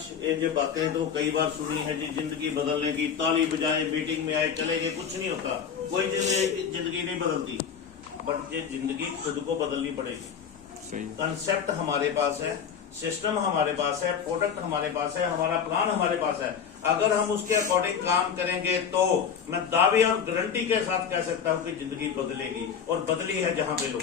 आज ये बातें तो कई बार सुनी है जी, जिंदगी बदलने की, ताली बजाए, मीटिंग में आए, चले गए, कुछ नहीं होता, कोई जिंदगी नहीं बदलती। बट ये जिंदगी खुद को बदलनी पड़ेगी। कंसेप्ट हमारे पास है, सिस्टम हमारे पास है, प्रोडक्ट हमारे पास है, हमारा प्लान हमारे पास है। अगर हम उसके अकॉर्डिंग काम करेंगे तो मैं दावे और गारंटी के साथ कह सकता हूं कि जिंदगी बदलेगी, और बदली है जहां पे लोग।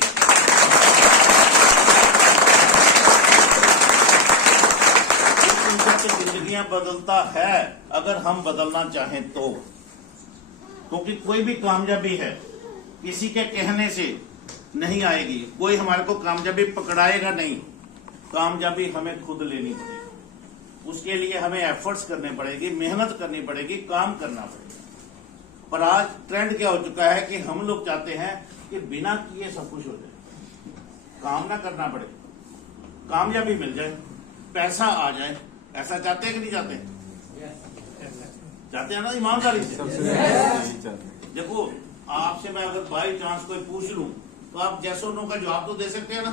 जिंदगियां बदलता है अगर हम बदलना चाहें तो, क्योंकि कोई भी कामयाबी है किसी के कहने से नहीं आएगी, कोई हमारे को कामयाबी पकड़ाएगा नहीं। कामयाबी हमें खुद लेनी पड़ेगी, उसके लिए हमें एफर्ट्स करने पड़ेगी, मेहनत करनी पड़ेगी, काम करना पड़ेगा। पर आज ट्रेंड क्या हो चुका है कि हम लोग चाहते हैं कि बिना किए सब कुछ हो जाए, काम ना करना पड़े, कामयाबी मिल जाए, पैसा आ जाए। ऐसा चाहते हैं कि नहीं चाहते? चाहते हैं ना, ईमानदारी से। देखो, आपसे मैं अगर बाई चांस कोई पूछ लूं तो आप जैसो नो का जवाब तो दे सकते हैं ना?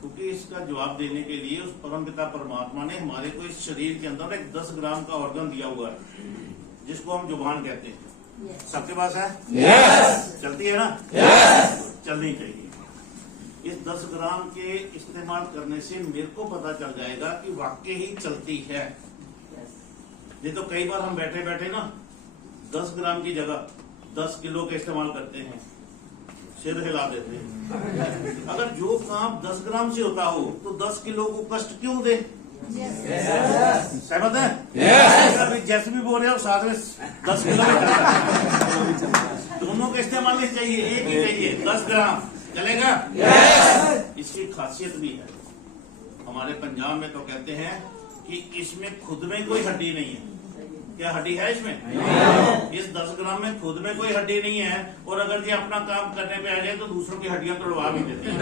क्योंकि इसका जवाब देने के लिए उस परमपिता परमात्मा ने हमारे को इस शरीर के अंदर एक 10 ग्राम का ऑर्गन दिया हुआ है, जिसको हम जुबान कहते हैं। सबके पास है? चलती है ना? चलनी चाहिए। इस 10 ग्राम के इस्तेमाल करने से मेरे को पता चल जाएगा कि वाकई ही चलती है। ये तो कई बार हम बैठे बैठे ना 10 ग्राम की जगह 10 किलो का इस्तेमाल करते हैं, सिर हिला देते हैं। अगर जो काम 10 ग्राम से होता हो तो 10 किलो को कष्ट क्यों दे? सहमत है? जैसे भी बोल रहे हो साथ में 10 किलो दोनों का इस्तेमाल नहीं चाहिए, एक ही चाहिए। 10 ग्राम चलेगा? इसकी खासियत भी है। हमारे पंजाब में तो कहते हैं कि इसमें खुद में कोई हड्डी नहीं है। क्या हड्डी है इसमें? इस 10 ग्राम में खुद में कोई हड्डी नहीं है, और अगर ये अपना काम करने पे आ जाए तो दूसरों की हड्डियां तोड़वा भी देते हैं।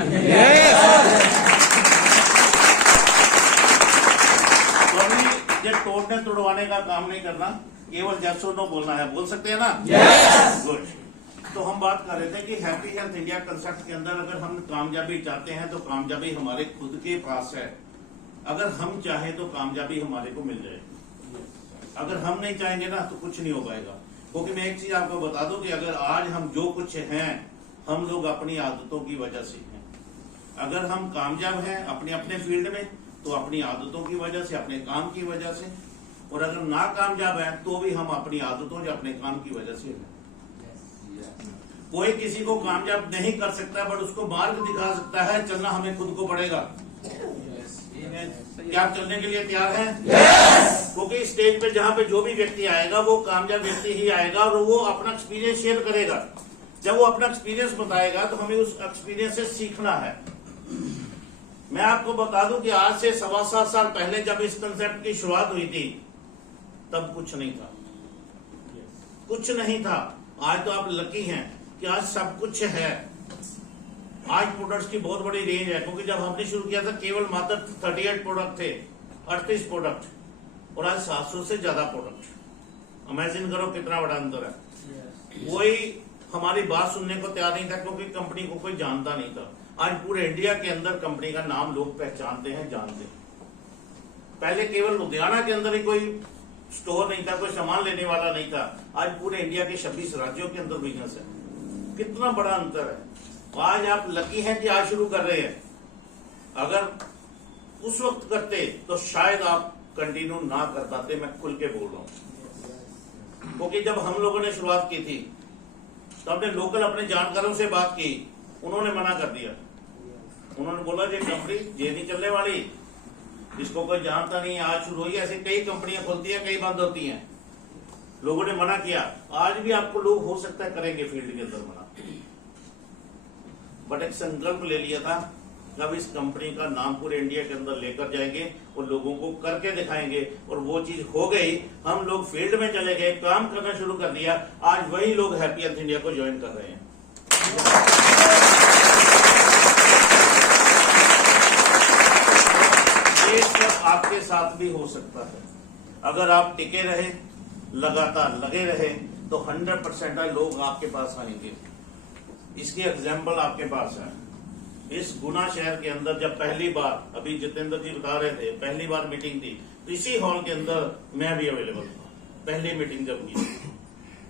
तो अभी ये तोड़ने तोड़वाने का काम नहीं करना, केवल यस और नो बोलना है। बोल सकते हैं ना? गुड। तो हम बात कर रहे थे कि हैप्पी हेल्थ इंडिया कंसेप्ट के अंदर अगर हम कामयाबी चाहते हैं तो कामयाबी हमारे खुद के पास है। अगर हम चाहें तो कामयाबी हमारे को मिल जाएगी, अगर हम नहीं चाहेंगे ना तो कुछ नहीं हो पाएगा। क्योंकि मैं एक चीज आपको बता दूं कि अगर आज हम जो कुछ हैं हम लोग अपनी आदतों की वजह से हैं। अगर हम कामयाब हैं अपने फील्ड में तो अपनी आदतों की वजह से, अपने काम की वजह से, और अगर नाकामयाब है तो भी हम अपनी आदतों या अपने काम की वजह से हैं। कोई किसी को कामयाब नहीं कर सकता, बट उसको मार्ग दिखा सकता है। चलना हमें खुद को पड़ेगा। क्या आप चलने के लिए तैयार हैं? क्योंकि स्टेज पे जहां पे जो भी व्यक्ति आएगा वो कामयाब व्यक्ति ही आएगा, और वो अपना एक्सपीरियंस शेयर करेगा। जब वो अपना एक्सपीरियंस बताएगा तो हमें उस एक्सपीरियंस से सीखना है। मैं आपको बता दूं कि आज से 7.25 साल पहले जब इस कंसेप्ट की शुरुआत हुई थी तब कुछ नहीं था, कुछ नहीं था। आज तो आप लकी हैं कि आज सब कुछ है। आज प्रोडक्ट्स की बहुत बड़ी रेंज है, क्योंकि जब हमने शुरू किया था केवल मात्र 38 प्रोडक्ट थे, 38 प्रोडक्ट, और आज 700 से ज्यादा प्रोडक्ट। इमेजिन करो कितना बड़ा अंतर है। कोई हमारी बात सुनने को तैयार नहीं था, क्योंकि कंपनी को कोई जानता नहीं था। आज पूरे इंडिया के अंदर कंपनी का नाम लोग पहचानते हैं, जानते हैं। पहले केवल लुधियाना के अंदर ही कोई स्टोर नहीं था, कोई सामान लेने वाला नहीं था। आज पूरे इंडिया के 26 राज्यों के अंदर बिजनेस है। कितना बड़ा अंतर है। आज आप लकी हैं कि आज शुरू कर रहे हैं। अगर उस वक्त करते तो शायद आप कंटिन्यू ना कर पाते। मैं खुल के बोल रहा हूं, क्योंकि जब हम लोगों ने शुरुआत की थी तो हमने लोकल अपने जानकारों से बात की, उन्होंने मना कर दिया। उन्होंने बोला ये कंपनी ये नहीं चलने वाली, इसको कोई जानता नहीं, आज शुरू हुई। ऐसे कई कंपनियां खुलती हैं, कई बंद होती हैं। लोगों ने मना किया। आज भी आपको लोग हो सकता है करेंगे फील्ड के अंदर मना, बट एक संकल्प ले लिया था अब इस कंपनी का नाम पूरे इंडिया के अंदर लेकर जाएंगे और लोगों को करके दिखाएंगे। और वो चीज हो गई, हम लोग फील्ड में चले गए, काम करना शुरू कर दिया। आज वही लोग हैप्पी हेल्थ इंडिया को ज्वाइन कर रहे हैं। ये सब आपके साथ भी हो सकता है अगर आप टिके रहे, लगातार लगे रहे, तो 100% लोग आपके पास आएंगे। इसकी एग्जाम्पल आपके पास है। इस गुना शहर के अंदर जब पहली बार, अभी जितेंद्र जी बता रहे थे, पहली बार मीटिंग थी, तो इसी हॉल के अंदर मैं भी अवेलेबल था। पहली मीटिंग जब की,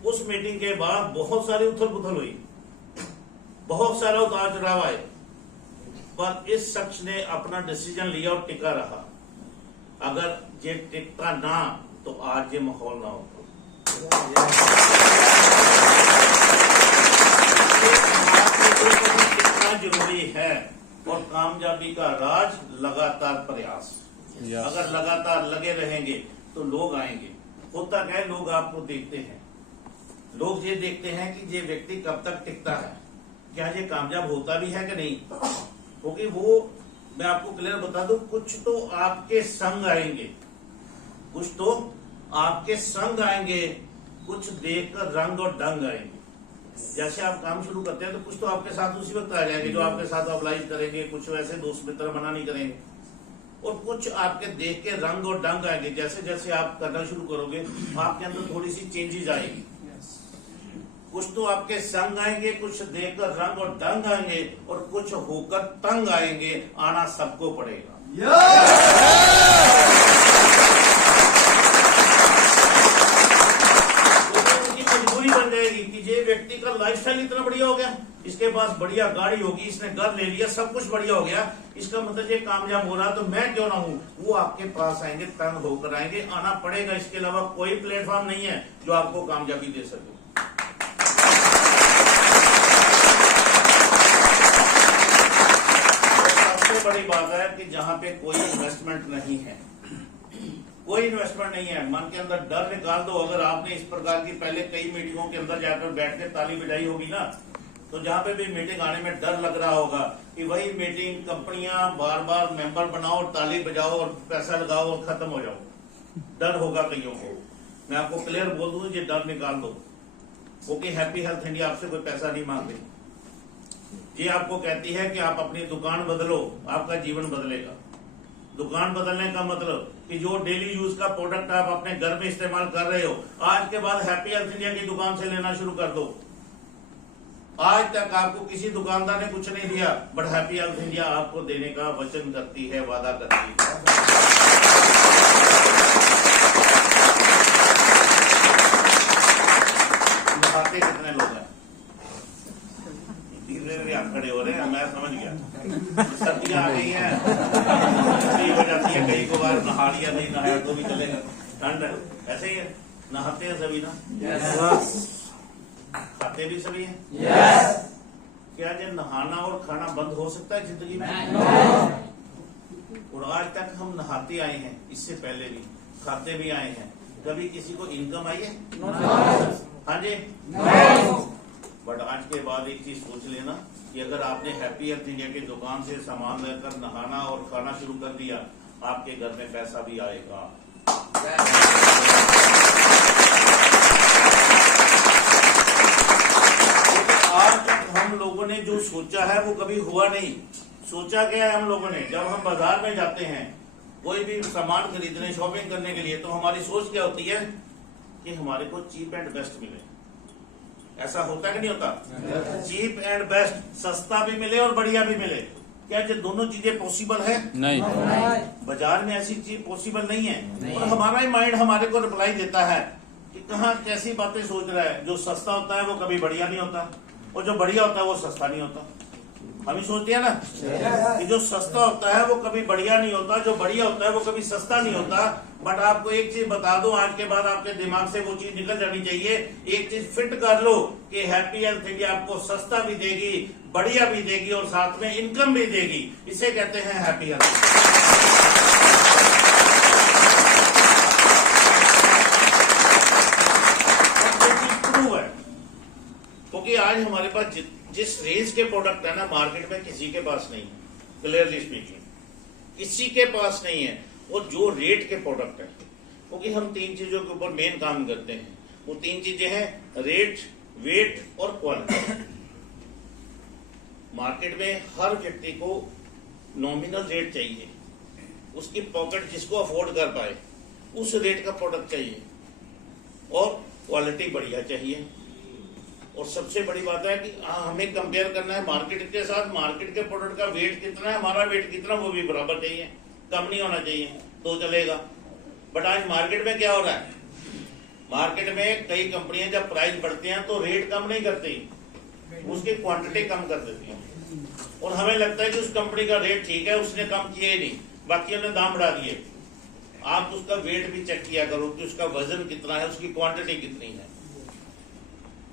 उस मीटिंग के बाद बहुत सारी उथल पुथल हुई, बहुत सारा उतार चढ़ाव आए, पर इस शख्स ने अपना डिसीजन लिया और टिका रहा। अगर ये टिकता ना तो आज ये माहौल ना होता। टिकना जरूरी है और कामयाबी का राज लगातार प्रयास। अगर लगातार लगे रहेंगे तो लोग आएंगे। होता क्या है, लोग आपको देखते हैं, लोग ये देखते हैं कि ये व्यक्ति कब तक टिकता है, क्या ये कामयाब होता भी है कि नहीं। क्योंकि वो, मैं आपको क्लियर बता दूं, कुछ तो आपके संग आएंगे, कुछ तो आपके संग आएंगे, कुछ देखकर रंग और डंग आएंगे। जैसे आप काम शुरू करते हैं तो कुछ तो आपके साथ उसी वक्त आ जाएंगे जो आपके साथ ऑब्लाइज करेंगे, कुछ वैसे दोस्त मित्र मना नहीं करेंगे, और कुछ आपके देख के रंग और डंग आएंगे। जैसे जैसे आप करना शुरू करोगे आपके अंदर थोड़ी सी चेंजेस आएगी। कुछ तो आपके संग आएंगे, कुछ देखकर रंग और डंग आएंगे, और कुछ होकर तंग आएंगे। आना सबको पड़ेगा। मजबूरी बन जाएगी कि ये व्यक्ति का लाइफस्टाइल इतना बढ़िया हो गया, इसके पास बढ़िया गाड़ी होगी, इसने घर ले लिया, सब कुछ बढ़िया हो गया, इसका मतलब ये कामयाब हो रहा, तो मैं क्यों ना हूं। वो आपके पास आएंगे, तंग होकर आएंगे, आना पड़ेगा। इसके अलावा कोई प्लेटफॉर्म नहीं है जो आपको कामयाबी दे सके। सबसे बड़ी बात है कि जहां पे कोई इन्वेस्टमेंट नहीं है, कोई इन्वेस्टमेंट नहीं है, मन के अंदर डर निकाल दो। अगर आपने इस प्रकार की पहले कई मीटिंगों के अंदर जाकर बैठ के ताली बजाई होगी ना, तो जहां पे भी मीटिंग आने में डर लग रहा होगा कि वही मीटिंग, कंपनियां बार बार मेंबर बनाओ, ताली बजाओ और पैसा लगाओ और खत्म हो जाओ। डर होगा कईयों को। मैं आपको क्लियर बोल दूं, ये डर निकाल दो। क्योंकि हैप्पी हेल्थ इंडिया आपसे कोई पैसा नहीं मांग रही। ये आपको कहती है कि आप अपनी दुकान बदलो, आपका जीवन बदलेगा। दुकान बदलने का मतलब कि जो डेली यूज का प्रोडक्ट आप अपने घर में इस्तेमाल कर रहे हो, आज के बाद हैप्पी हेल्थ इंडिया की दुकान से लेना शुरू कर दो। आज तक आपको किसी दुकानदार ने कुछ नहीं दिया, बट हैप्पी हेल्थ इंडिया आपको देने का वचन करती है, वादा करती है। नहाते कितने लोग हैं? आप खड़े हो रहे हैं, मैं समझ गया। सर्दियां आ गई हैं, हो जाती है, कई को बार नहा लिया, नहीं नहाया तो भी चलेगा, ठंड है, ऐसे ही है। नहाते हैं सभी ना? खाते भी सभी हैं? क्या ये नहाना और खाना बंद हो सकता है जिंदगी में? और आज तक हम नहाते आए हैं, इससे पहले भी खाते भी आए हैं। कभी किसी को इनकम आई है? हाँ जी। बट आज के बाद एक चीज सोच लेना कि अगर आपने हैप्पी हेल्थ इंडिया की दुकान से सामान लेकर नहाना और खाना शुरू कर दिया, आपके घर में पैसा भी आएगा। आज तक हम लोगों ने जो सोचा है वो कभी हुआ नहीं। सोचा क्या है हम लोगों ने? जब हम बाजार में जाते हैं कोई भी सामान खरीदने, शॉपिंग करने के लिए, तो हमारी सोच क्या होती है कि हमारे को चीप एंड बेस्ट मिले। ऐसा होता है कि नहीं होता? चीप एंड बेस्ट, सस्ता भी मिले और बढ़िया भी मिले। क्या ये दोनों चीजें पॉसिबल है? नहीं। बाजार में ऐसी चीज पॉसिबल नहीं है। और हमारा ही माइंड हमारे को रिप्लाई देता है कि कहाँ कैसी बातें सोच रहा है। जो सस्ता होता है वो कभी बढ़िया नहीं होता, और जो बढ़िया होता है वो सस्ता नहीं होता। हम ही सोचते हैं ना कि जो सस्ता होता है वो कभी बढ़िया नहीं होता, जो बढ़िया होता है वो कभी सस्ता नहीं होता। बट आपको एक चीज बता दो, आज के बाद आपके दिमाग से वो चीज निकल जानी चाहिए। एक चीज फिट कर लो कि हैप्पी हेल्थ इंडिया आपको सस्ता भी देगी, बढ़िया भी देगी और साथ में इनकम भी देगी। इसे कहते हैं हैप्पी हेल्थ। क्योंकि आज हमारे पास जिस रेंज के प्रोडक्ट है ना, मार्केट में किसी के पास नहीं है। क्लियरली स्पीकिंग, किसी के पास नहीं है। और जो रेट के प्रोडक्ट है, क्योंकि हम तीन चीजों के ऊपर मेन काम करते हैं। वो तीन चीजें हैं, रेट, वेट और क्वालिटी। मार्केट में हर व्यक्ति को नॉमिनल रेट चाहिए, उसकी पॉकेट जिसको अफोर्ड कर पाए उस रेट का प्रोडक्ट चाहिए, और क्वालिटी बढ़िया चाहिए, और सबसे बड़ी बात है कि हमें कंपेयर करना है मार्केट के साथ। मार्केट के प्रोडक्ट का वेट कितना है, हमारा वेट कितना, वो भी बराबर चाहिए, कम नहीं होना चाहिए तो चलेगा। बट आज मार्केट में क्या हो रहा है, मार्केट में कई कंपनियां जब प्राइस बढ़ते हैं तो रेट कम नहीं करती, उसकी क्वांटिटी कम कर देती है। और हमें लगता है कि उस कंपनी का रेट ठीक है, उसने कम किए ही नहीं, बाकियों ने दाम बढ़ा दिए। आप उसका वेट भी चेक किया करो कि उसका वजन कितना है, उसकी क्वांटिटी कितनी है।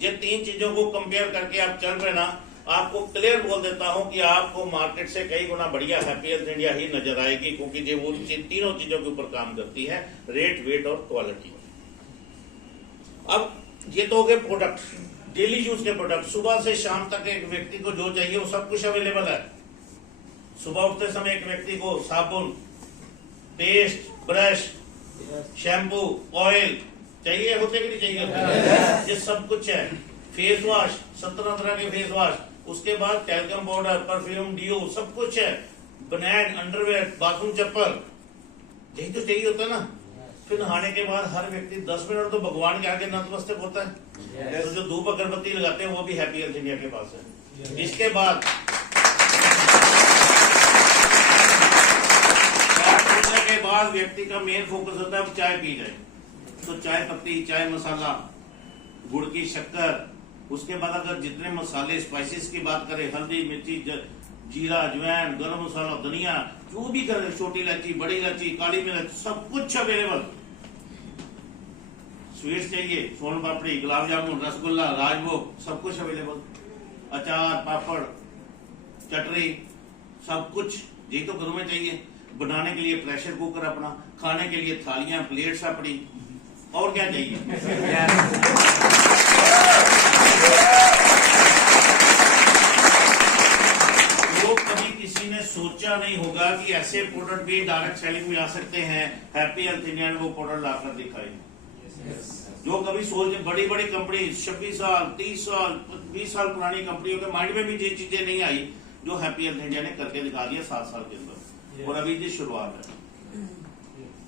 ये 3 चीजों को कंपेयर करके आप चल रहे ना, आपको क्लियर बोल देता हूं कि आपको मार्केट से कई गुना बढ़िया हैप्पी हेल्थ इंडिया ही नजर आएगी, क्योंकि ये वो तीनों चीजों के ऊपर काम करती है, रेट, वेट और क्वालिटी। अब ये तो हो गए प्रोडक्ट, डेली यूज के प्रोडक्ट। सुबह से शाम तक एक व्यक्ति को जो चाहिए वो सब कुछ अवेलेबल है। सुबह उठते समय एक व्यक्ति को साबुन, पेस्ट, ब्रश, शैम्पू, ऑयल चाहिए होते कि नहीं चाहिए होते? ये सब कुछ है। फेस वॉश, 17 तरह के फेस वॉश, उसके बाद टैल्कम पाउडर, परफ्यूम, डिओ, सब कुछ है। बनैन, अंडरवेयर, बाथरूम चप्पल, यही तो चाहिए होता है ना। फिर नहाने के बाद हर व्यक्ति 10 मिनट तो भगवान के आगे नतमस्तक होता है। तो जो धूप अगरबत्ती लगाते हैं वो भी हैप्पी हेल्थ इंडिया के पास है। इसके बाद व्यक्ति का मेन फोकस होता है चाय पी जाए, तो चाय पत्ती, चाय मसाला, गुड़ की शक्कर, उसके बाद अगर जितने मसाले स्पाइसेस की बात करें, हल्दी, मिर्ची, जीरा, अजवाइन, गरम मसाला, धनिया, जो भी करें, छोटी इलायची, बड़ी इलायची, काली मिर्च, सब कुछ अवेलेबल। स्वीट्स चाहिए, सोन पापड़ी, गुलाब जामुन, रसगुल्ला, राजभोग, सब कुछ अवेलेबल। अचार, पापड़, चटनी, सब कुछ यही तो घरों में चाहिए। बनाने के लिए प्रेशर कुकर अपना, खाने के लिए थालियां, प्लेट्स अपनी, और क्या चाहिए। वो कभी किसी ने सोचा नहीं होगा कि ऐसे प्रोडक्ट भी डायरेक्ट सेलिंग में आ सकते हैं। हैप्पी हेल्थ इंडिया ने वो प्रोडक्ट लाकर दिखाए। जो कभी सोच, बड़ी बड़ी कंपनी 26 साल, 30 साल, 20 साल पुरानी कंपनियों के माइंड में भी ये चीजें नहीं आई, जो हैप्पी हेल्थ इंडिया ने करके दिखा दिया 7 साल के अंदर। और अभी ये शुरुआत है।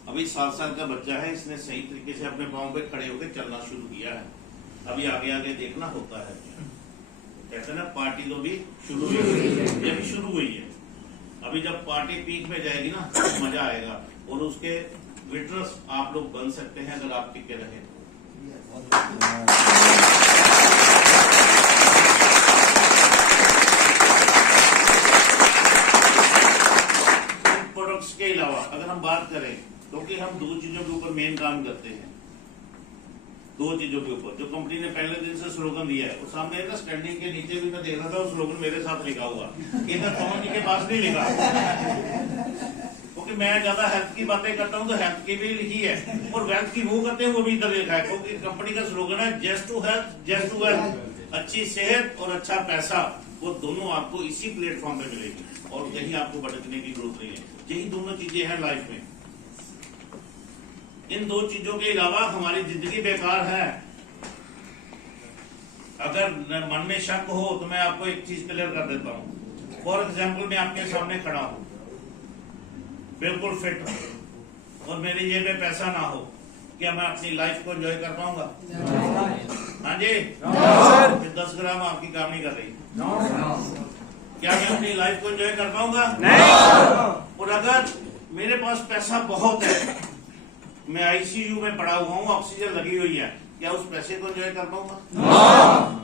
अभी 7 साल का बच्चा है, इसने सही तरीके से अपने पांव पे खड़े होकर चलना शुरू किया है। अभी आगे आगे देखना होता है। कहते हैं ना, पार्टी तो भी शुरू हुई है, ये भी शुरू हुई है। अभी जब पार्टी पीक में जाएगी ना, तो मजा आएगा। और उसके विटनेस आप लोग बन सकते हैं अगर आप टिके रहे। के अलावा अगर हम बात करें, क्योंकि हम 2 चीजों के ऊपर मेन काम करते हैं, 2 चीजों के ऊपर। जो कंपनी ने पहले दिन से स्लोगन दिया है, वो सामने ना स्टैंडिंग के नीचे भी मैं देख रहा था, वो स्लोगन मेरे साथ लिखा हुआ, इधर पवन जी के पास नहीं लिखा, क्योंकि मैं ज्यादा हेल्थ की बातें करता हूँ तो हेल्थ की भी लिखी है, और वेल्थ की वो करते हैं वो भी इधर लिखा है। क्योंकि कंपनी का स्लोगन है just to health, just to wealth. अच्छी सेहत और अच्छा पैसा, वो दोनों आपको इसी प्लेटफॉर्म पे मिलेगी और कहीं आपको भटकने की जरूरत नहीं है। यही दोनों चीजें हैं लाइफ में। इन 2 चीजों के अलावा हमारी जिंदगी बेकार है। अगर मन में शक हो तो मैं आपको एक चीज क्लियर कर देता हूं। फॉर एग्जाम्पल, मैं आपके सामने खड़ा हूं, बिल्कुल फिट हूं, और मेरे जेब में पैसा ना हो, क्या मैं अपनी लाइफ को एंजॉय कर पाऊंगा? हाँ जी, 10 ग्राम आपकी काम नहीं कर रही। क्या मैं अपनी लाइफ को एंजॉय कर पाऊंगा? नहीं। और अगर मेरे पास पैसा बहुत है, मैं आईसीयू में पड़ा हुआ हूँ, ऑक्सीजन लगी हुई है, क्या उस पैसे को एंजॉय कर पाऊंगा?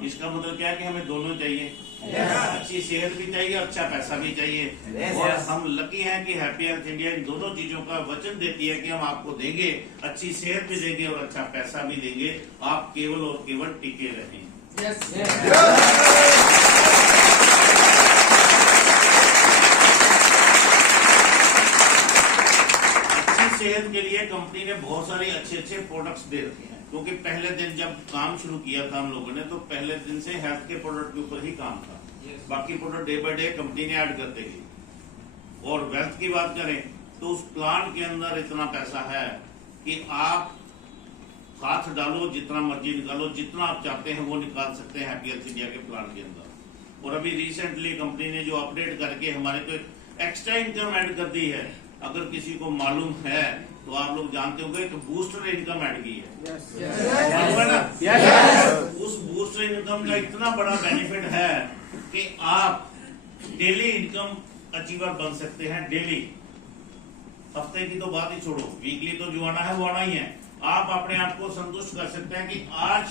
इसका मतलब क्या है कि हमें दोनों चाहिए। अच्छी सेहत भी चाहिए, अच्छा पैसा भी चाहिए। और हम लकी हैं कि हैप्पी हेल्थ इंडिया इन दोनों चीजों का वचन देती है कि हम आपको देंगे, अच्छी सेहत भी देंगे और अच्छा पैसा भी देंगे। आप केवल और केवल टिके रहें। सेहत के लिए कंपनी ने बहुत सारे अच्छे अच्छे प्रोडक्ट्स दे रखे हैं, क्योंकि पहले दिन जब काम शुरू किया था हम लोगों ने, तो पहले दिन से हेल्थ के प्रोडक्ट के ऊपर ही काम था। बाकी product day by day company ने ऐड करते गई। और वेल्थ की बात करें तो उस प्लान के अंदर इतना पैसा है कि आप हाथ डालो, जितना मर्जी निकालो, जितना आप चाहते हैं वो निकाल सकते हैं हैप्पी हेल्थ इंडिया के प्लान के अंदर। और अभी रिसेंटली कंपनी ने जो अपडेट करके हमारे को एक्स्ट्रा इनकम ऐड कर दी है। अगर किसी को मालूम है तो आप लोग जानते होंगे कि बूस्टर इनकम ऐड की है। मालूम है ना? उस बूस्टर इनकम का इतना बड़ा बेनिफिट है कि आप डेली इनकम अचीवर बन सकते हैं। डेली, हफ्ते की तो बात ही छोड़ो, वीकली तो जो आना है वो आना ही है। आप अपने आप को संतुष्ट कर सकते हैं कि आज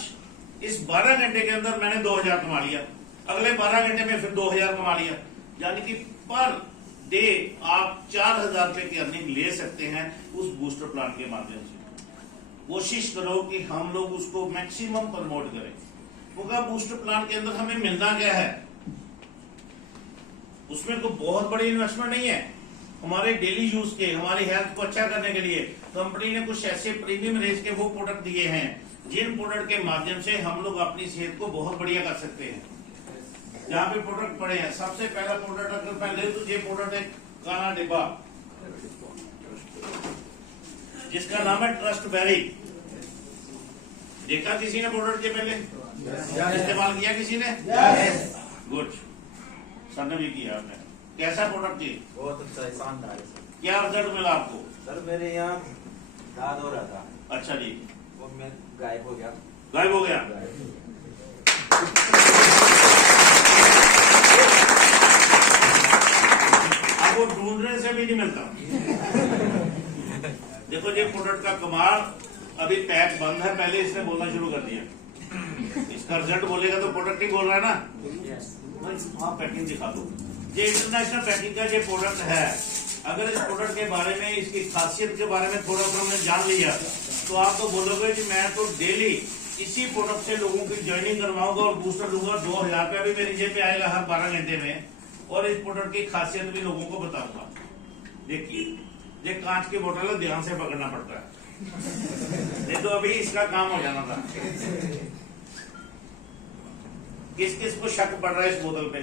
इस 12 घंटे के अंदर मैंने 2000 कमा लिया, अगले 12 घंटे में फिर 2000 कमा लिया, यानी कि पर डे आप 4000 रुपए की अर्निंग ले सकते हैं उस बूस्टर प्लान के माध्यम से। कोशिश करो कि हम लोग उसको मैक्सिमम प्रमोट करें, क्योंकि बूस्टर प्लान के अंदर हमें मिलना क्या है, उसमें तो बहुत बड़ी इन्वेस्टमेंट नहीं है। हमारे डेली यूज के, हमारी हेल्थ को अच्छा करने के लिए कंपनी ने कुछ ऐसे प्रीमियम रेंज के वो प्रोडक्ट दिए हैं जिन प्रोडक्ट के माध्यम से हम लोग अपनी सेहत को बहुत बढ़िया कर सकते हैं। जहाँ पे प्रोडक्ट पड़े हैं, सबसे पहला प्रोडक्ट अगर पहले तो ये प्रोडक्ट है काला डिब्बा, जिसका नाम है ट्रस्ट बेरी। देखा किसी ने प्रोडक्ट के पहले इस्तेमाल किया किसी ने? गुड, सबने भी किया आपने। कैसा प्रोडक्ट थी? बहुत अच्छा, शानदार है सर। क्या रिजल्ट मिला आपको? सर मेरे यहाँ दाद हो रहा था। अच्छा जी। वो मैं गायब हो गया। गायब हो गया? अब वो ढूंढने से भी नहीं मिलता। देखो ये प्रोडक्ट का कमाल, अभी पैक बंद है, पहले इसने बोलना शुरू कर दिया। इसका रिजल्ट बोलेगा तो प्रोडक्ट ही बोल रहा है ना। हाँ, पैकिंग दिखा दो। ये इंटरनेशनल पैकिंग का ये प्रोडक्ट है। अगर इस प्रोडक्ट के बारे में, इसकी खासियत के बारे में थोड़ा सा हमने जान लिया तो आप तो बोलोगे कि मैं तो डेली इसी प्रोडक्ट से लोगों की ज्वाइनिंग करवाऊंगा और बूस्टर लूंगा, 2000 रुपया भी मेरी जेब पे आएगा हर 12 घंटे में, और इस प्रोडक्ट की खासियत भी लोगों को बताऊंगा। देखिए, ये कांच की बोतल है, ध्यान से पकड़ना पड़ता है, नहीं तो अभी इसका काम हो जाना था। किस किस को शक पड़ रहा है इस बोतल पे?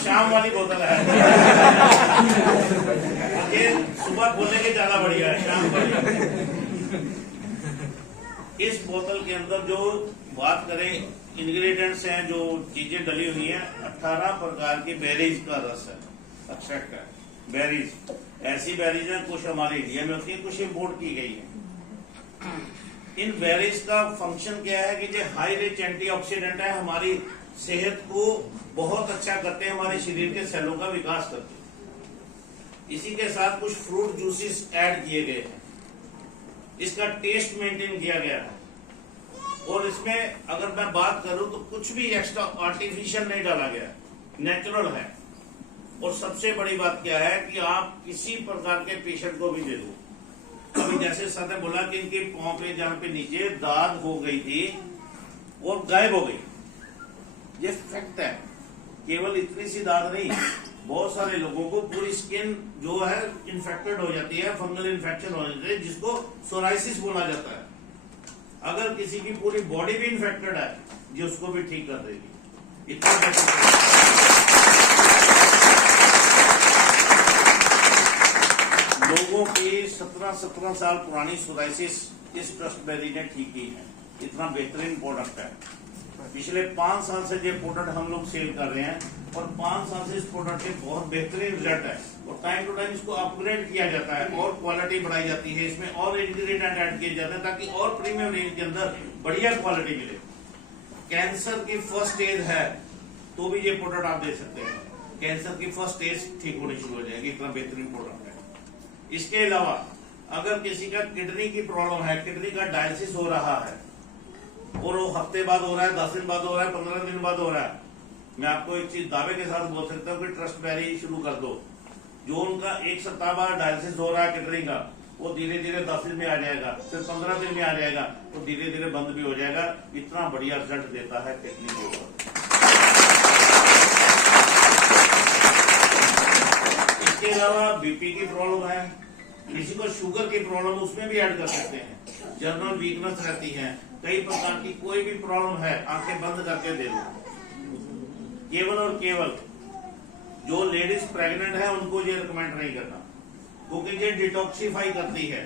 शाम वाली बोतल है, ये सुबह खोलने के ज्यादा बढ़िया है, शाम वाली। इस बोतल के अंदर जो बात करें इंग्रेडिएंट्स हैं, जो चीजें डली हुई हैं, 18 प्रकार की बेरीज का रस है, एक्सट्रैक्ट है। बेरीज, ऐसी बेरीज हैं कुछ हमारे इंडिया में होती है, कुछ इम्पोर्ट की गई है। इन बेरीज का फंक्शन क्या है कि ये हाई रिच एंटीऑक्सीडेंट है, हमारी सेहत को बहुत अच्छा करते हैं, हमारे शरीर के सेलों का विकास करते हैं। इसी के साथ कुछ फ्रूट जूसेस ऐड किए गए हैं, इसका टेस्ट मेंटेन किया गया है, और इसमें अगर मैं बात करूं तो कुछ भी एक्स्ट्रा आर्टिफिशियल नहीं डाला गया, नेचुरल है। और सबसे बड़ी बात क्या है कि आप किसी प्रकार के पेशेंट को भी दे दो। अभी जैसे सर ने बोला कि इनके पांव पे जहां पे नीचे दाद हो गई थी वो गायब हो गई, ये फैक्ट है। केवल इतनी सी दाद नहीं, बहुत सारे लोगों को पूरी स्किन जो है इन्फेक्टेड हो जाती है, फंगल इन्फेक्शन हो जाती है, जिसको सोराइसिस बोला जाता है। अगर किसी की पूरी बॉडी भी इन्फेक्टेड है, ये उसको भी ठीक कर देगी। लोगों की 17 साल पुरानी सोराइसिस इस ट्रस्ट बेरी ने ठीक की है। इतना बेहतरीन प्रोडक्ट है। पिछले 5 साल से ये प्रोडक्ट हम लोग सेल कर रहे हैं, और 5 साल से इस प्रोडक्ट के बहुत बेहतरीन रिजल्ट है, और टाइम टू टाइम इसको अपग्रेड किया जाता है और क्वालिटी बढ़ाई जाती है, इसमें और इंग्रेडिएंट ऐड किए जाते हैं ताकि और प्रीमियम रेंज के अंदर बढ़िया क्वालिटी मिले। कैंसर की फर्स्ट स्टेज है तो भी ये प्रोडक्ट आप दे सकते हैं, कैंसर की फर्स्ट स्टेज ठीक होनी शुरू हो जाएगी, इतना बेहतरीन प्रोडक्ट है। इसके अलावा अगर किसी का किडनी की प्रॉब्लम है, किडनी का डायलिसिस हो रहा है, और वो हफ्ते बाद हो रहा है, 10 दिन बाद हो रहा है, 15 दिन बाद हो रहा है, मैं आपको एक चीज दावे के साथ बोल सकता हूँ कि ट्रस्ट बेरी शुरू कर दो। जो उनका 1 सप्ताह बाद डायलिसिस हो रहा है किडनी का, वो धीरे धीरे 10 दिन में आ जाएगा, फिर 15 दिन में आ जाएगा, तो धीरे धीरे बंद भी हो जाएगा। इतना बढ़िया रिजल्ट देता है किडनी के ऊपर। इसके अलावा बीपी की प्रॉब्लम है, किसी को शुगर की प्रॉब्लम, उसमें भी ऐड कर सकते हैं। जर्नल वीकनेस रहती है, कई प्रकार की कोई भी प्रॉब्लम है, आंखें बंद करके दे दो। केवल और केवल जो लेडीज प्रेग्नेंट है उनको ये रिकमेंड नहीं करना, क्योंकि ये डिटॉक्सिफाई करती है,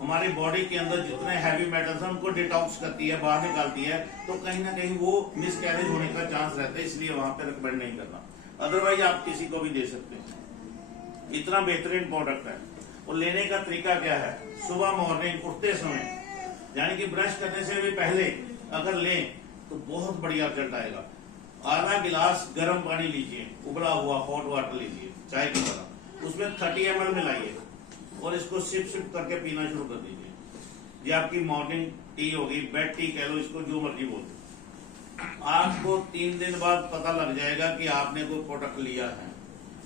हमारी बॉडी के अंदर जितने हैवी मेटल्स हैं उनको डिटॉक्स करती है, बाहर निकालती है, तो कहीं ना कहीं वो मिसकैरेज होने का चांस रहता है, इसलिए वहां पे रिकमेंड नहीं करना। अदरवाइज आप किसी को भी दे सकते हैं। इतना बेहतरीन प्रोडक्ट है। और लेने का तरीका क्या है, सुबह मॉर्निंग उठते समय, यानी कि ब्रश करने से भी पहले अगर लें तो बहुत बढ़िया रिजल्ट आएगा। आधा गिलास गर्म पानी लीजिए, उबला हुआ हॉट वाटर लीजिए चाय की तरह, उसमें 30 ml मिलाइए और इसको सिप सिप करके पीना शुरू कर दीजिए। ये आपकी मॉर्निंग टी होगी, बेड टी कह लो, इसको जो मर्जी बोल दो। आपको 3 दिन बाद पता लग जाएगा कि आपने कोई प्रोडक्ट लिया है।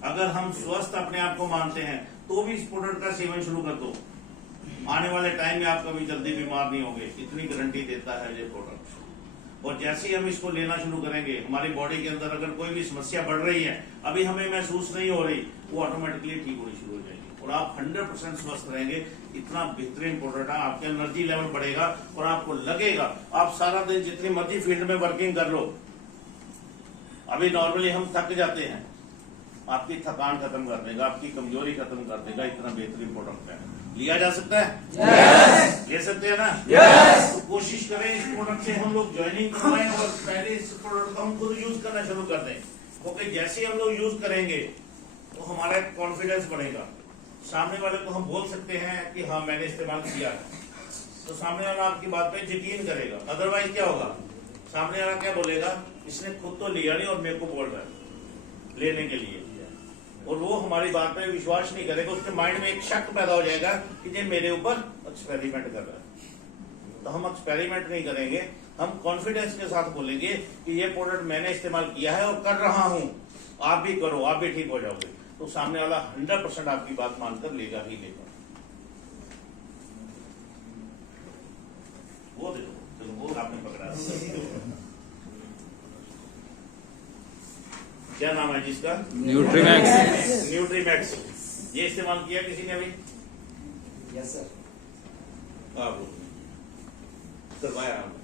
अगर हम स्वस्थ अपने आप को मानते हैं तो भी इस प्रोडक्ट का सेवन शुरू कर दो, आने वाले टाइम में आप कभी जल्दी बीमार नहीं होंगे, इतनी गारंटी देता है ये प्रोडक्ट। और जैसे ही हम इसको लेना शुरू करेंगे, हमारी बॉडी के अंदर अगर कोई भी समस्या बढ़ रही है, अभी हमें महसूस नहीं हो रही, वो ऑटोमेटिकली ठीक होनी शुरू हो जाएगी और आप 100% स्वस्थ रहेंगे। इतना बेहतरीन प्रोडक्ट है, आपका एनर्जी लेवल बढ़ेगा और आपको लगेगा आप सारा दिन जितनी मर्जी फील्ड में वर्किंग कर लो, अभी नॉर्मली हम थक जाते हैं, आपकी थकान खत्म कर देगा, आपकी कमजोरी खत्म कर देगा। इतना बेहतरीन प्रोडक्ट है, लिया जा सकता है। yes! ले सकते हैं ना। yes! तो कोशिश करें इस प्रोडक्ट से हम लोग ज्वाइनिंग करवाएं और पहले इस प्रोडक्ट को हम खुद यूज करना शुरू कर दें, क्योंकि जैसे हम लोग यूज करेंगे तो हमारा कॉन्फिडेंस बढ़ेगा। सामने वाले को हम बोल सकते हैं कि हाँ मैंने इस्तेमाल किया है, तो सामने वाला आपकी बात पे यकीन करेगा। अदरवाइज क्या होगा, सामने वाला क्या बोलेगा, इसने खुद तो लिया नहीं और मेरे को बोल रहा है लेने के लिए, और वो हमारी बात पे विश्वास नहीं करेगा। उसके माइंड में एक शक पैदा हो जाएगा कि ये मेरे ऊपर एक्सपेरिमेंट कर रहा है। तो हम एक्सपेरिमेंट नहीं करेंगे, हम कॉन्फिडेंस के साथ बोलेंगे कि ये प्रोडक्ट मैंने इस्तेमाल किया है और कर रहा हूं, आप भी करो, आप भी ठीक हो जाओगे। तो सामने वाला 100% आपकी बात मानकर लेगा ही लेगा। वो देखो, चलो वो आपने पकड़ा। क्या नाम है जिसका? न्यूट्रीमैक्स। न्यूट्रीमैक्स। ये इस्तेमाल किया किसी ने अभी? Yes sir. आप करवाया आपने?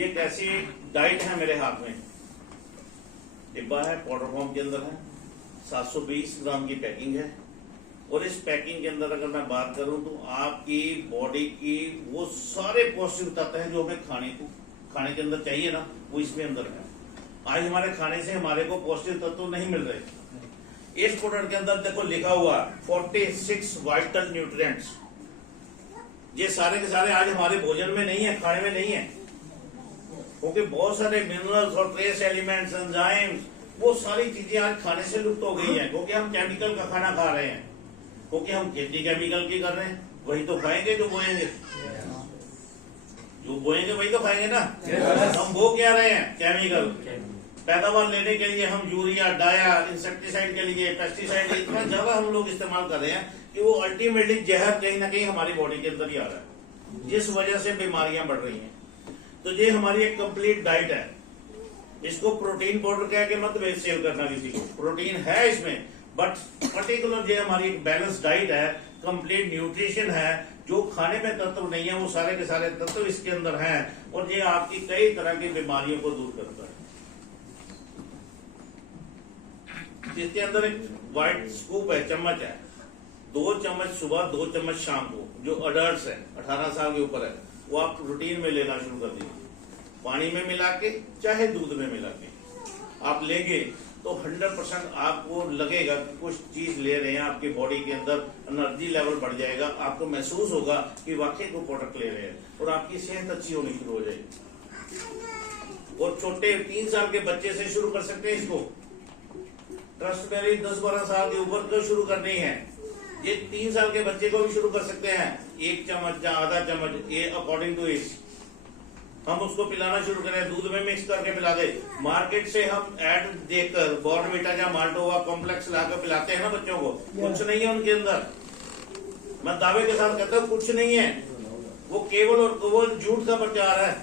ये कैसी डाइट है मेरे हाथ में, डिब्बा है, पाउडर फॉर्म के अंदर है, 720 ग्राम की पैकिंग है। और इस पैकिंग के अंदर अगर मैं बात करूं तो आपकी बॉडी की वो सारे पौष्टिक तत्व हैं जो हमें खाने के अंदर चाहिए ना, वो इसमें अंदर है। आज हमारे खाने से हमारे को पौष्टिक तत्व नहीं मिल रहे। इस प्रोडक्ट के अंदर देखो लिखा हुआ 46 वाइटल न्यूट्रिएंट्स। ये सारे के सारे आज हमारे भोजन में नहीं है, खाने में नहीं है, क्योंकि बहुत सारे मिनरल्स और ट्रेस एलिमेंट्स, एंजाइम्स, वो सारी चीजें आज खाने से लुप्त हो गई हैं, क्योंकि हम केमिकल का खाना खा रहे हैं, क्योंकि हम खेती केमिकल की कर रहे हैं। वही तो खाएंगे जो बोएंगे, जो बोएंगे वही तो खाएंगे ना। हम बो क्या रहे हैं, केमिकल। पैदावार लेने के लिए हम यूरिया, डाया, इंसेक्टिसाइड के लिए पेस्टिसाइड इतना ज्यादा हम लोग इस्तेमाल कर रहे हैं कि वो अल्टीमेटली जहर कहीं ना कहीं हमारी बॉडी के अंदर ही आ रहा है, जिस वजह से बीमारियां बढ़ रही हैं। तो ये हमारी एक कंप्लीट डाइट है। इसको प्रोटीन पाउडर कह के मत सेल करना किसी को, प्रोटीन है इसमें, बट पर्टिकुलर ये हमारी एक बैलेंस डाइट है, कंप्लीट न्यूट्रिशन है। जो खाने में तत्व नहीं है वो सारे के सारे तत्व इसके अंदर हैं, और ये आपकी कई तरह की बीमारियों को दूर करता है। इसके अंदर एक व्हाइट स्कूप है, चम्मच है, 2 चम्मच सुबह, 2 चम्मच शाम को। जो अडल्ट है 18 साल के ऊपर है, वो आप रूटीन में लेना शुरू कर दीजिए, पानी में मिला के चाहे दूध में मिला के आप लेंगे तो 100% आपको लगेगा कि कुछ चीज ले रहे हैं, आपकी बॉडी के अंदर एनर्जी लेवल बढ़ जाएगा, आपको महसूस होगा कि वाकई को प्रोडक्ट ले रहे हैं और आपकी सेहत अच्छी होनी शुरू हो जाएगी। और छोटे 3 साल के बच्चे से शुरू कर सकते हैं इसको। ट्रस्ट मेरी 10-12 साल के ऊपर क्यों शुरू करनी है, ये 3 साल के बच्चे को भी शुरू कर सकते हैं। 1 चम्मच या आधा चम्मच, ये अकॉर्डिंग टू एज हम उसको पिलाना शुरू करें, दूध में मिक्स करके पिला दे। मार्केट से हम ऐड देकर बॉर्नविटा या माल्टोवा कॉम्प्लेक्स लाकर पिलाते हैं ना बच्चों को, कुछ नहीं है उनके अंदर। मैं दावे के साथ कहता हूँ कुछ नहीं है, वो केवल और केवल झूठ का प्रचार है।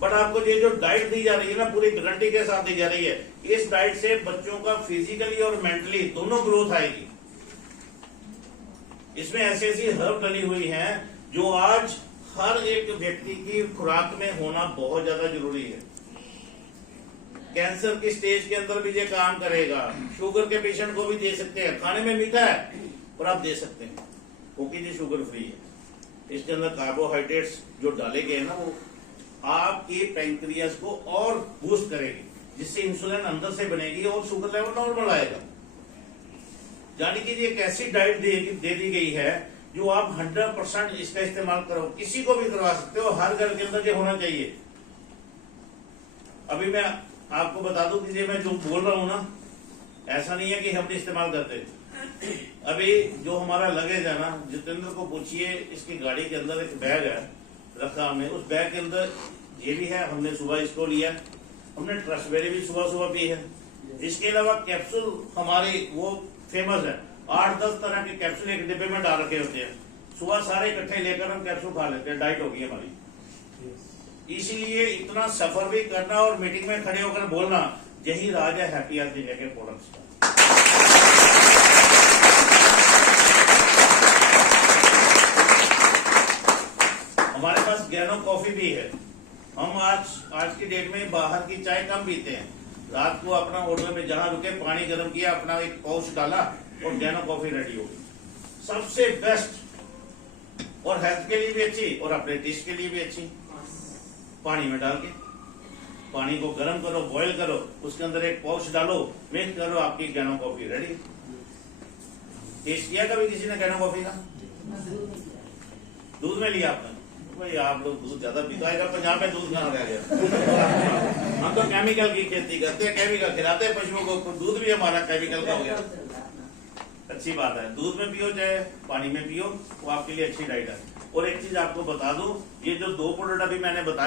बट आपको ये जो डाइट दी जा रही है ना, पूरी गारंटी के साथ दी जा रही है, इस डाइट से बच्चों का फिजिकली और मेंटली दोनों ग्रोथ आएगी। इसमें ऐसी ऐसी हर्ब डली हुई हैं जो आज हर एक व्यक्ति की खुराक में होना बहुत ज्यादा जरूरी है। कैंसर की स्टेज के अंदर भी ये काम करेगा, शुगर के पेशेंट को भी दे सकते हैं। खाने में मीठा है पर आप दे सकते हैं क्योंकि ये शुगर फ्री है। इसके अंदर कार्बोहाइड्रेट्स जो डाले गए हैं ना, वो आपके पैंक्रियास को और बूस्ट करेगी, जिससे इंसुलिन अंदर से बनेगी और शुगर लेवल नॉर्मल आएगा। यानी कि ये एक ऐसी डाइट दे दी गई है जो आप 100% इसका इस्तेमाल करो, किसी को भी करवा सकते हो, हर घर के अंदर ये होना चाहिए। अभी मैं आपको बता दूं कि ये मैं जो बोल रहा हूं ना, ऐसा नहीं है कि हम नहीं इस्तेमाल करते। अभी जो हमारा लगेज है ना, जितेंद्र को पूछिए, इसकी गाड़ी के अंदर एक बैग है रखा हमने, उस बैग के अंदर ये भी है, हमने सुबह इसको लिया, हमने ट्रस्टबेरी भी सुबह सुबह पी है। इसके अलावा कैप्सूल हमारी वो फेमस है, 8-10 तरह के कैप्सूल एक डिब्बे में डाल रखे होते हैं, सुबह सारे इकट्ठे लेकर हम कैप्सूल खा लेते हैं, डाइट होगी हमारी। इसीलिए इतना सफर भी करना और मीटिंग में खड़े होकर बोलना, यही राज है हैप्पी हार्ट इंडिया के प्रोडक्ट्स का। हमारे पास गैनो कॉफी भी है। हम आज की डेट में बाहर की चाय कम पीते हैं। रात को अपना होटल में जहां रुके, पानी गर्म किया, अपना एक पाउच डाला और गैनो कॉफी रेडी हो गई। सबसे बेस्ट और हेल्थ के लिए भी अच्छी और अपने टेस्ट के लिए भी अच्छी। पानी में डाल के पानी को गर्म करो, बॉईल करो, उसके अंदर एक पाउच डालो, मिक्स करो, आपकी गैनो कॉफी रेडी। टेस्ट किया कभी किसी ने गैनो कॉफी का? दूध में लिया आपने? भाई आप लोग दूध ज्यादा पीता है, पंजाब में दूध कहाँ रह गया? हम तो केमिकल की खेती करते हैं, केमिकल खिलाते हैं पशुओं को, तो दूध भी हमारा केमिकल का हो गया। अच्छी बात है, दूध में पियो चाहे पानी में पियो, वो आपके लिए अच्छी डाइट है। और एक चीज आपको बता दूं, ये जो 2 प्रोडक्ट अभी मैंने बताया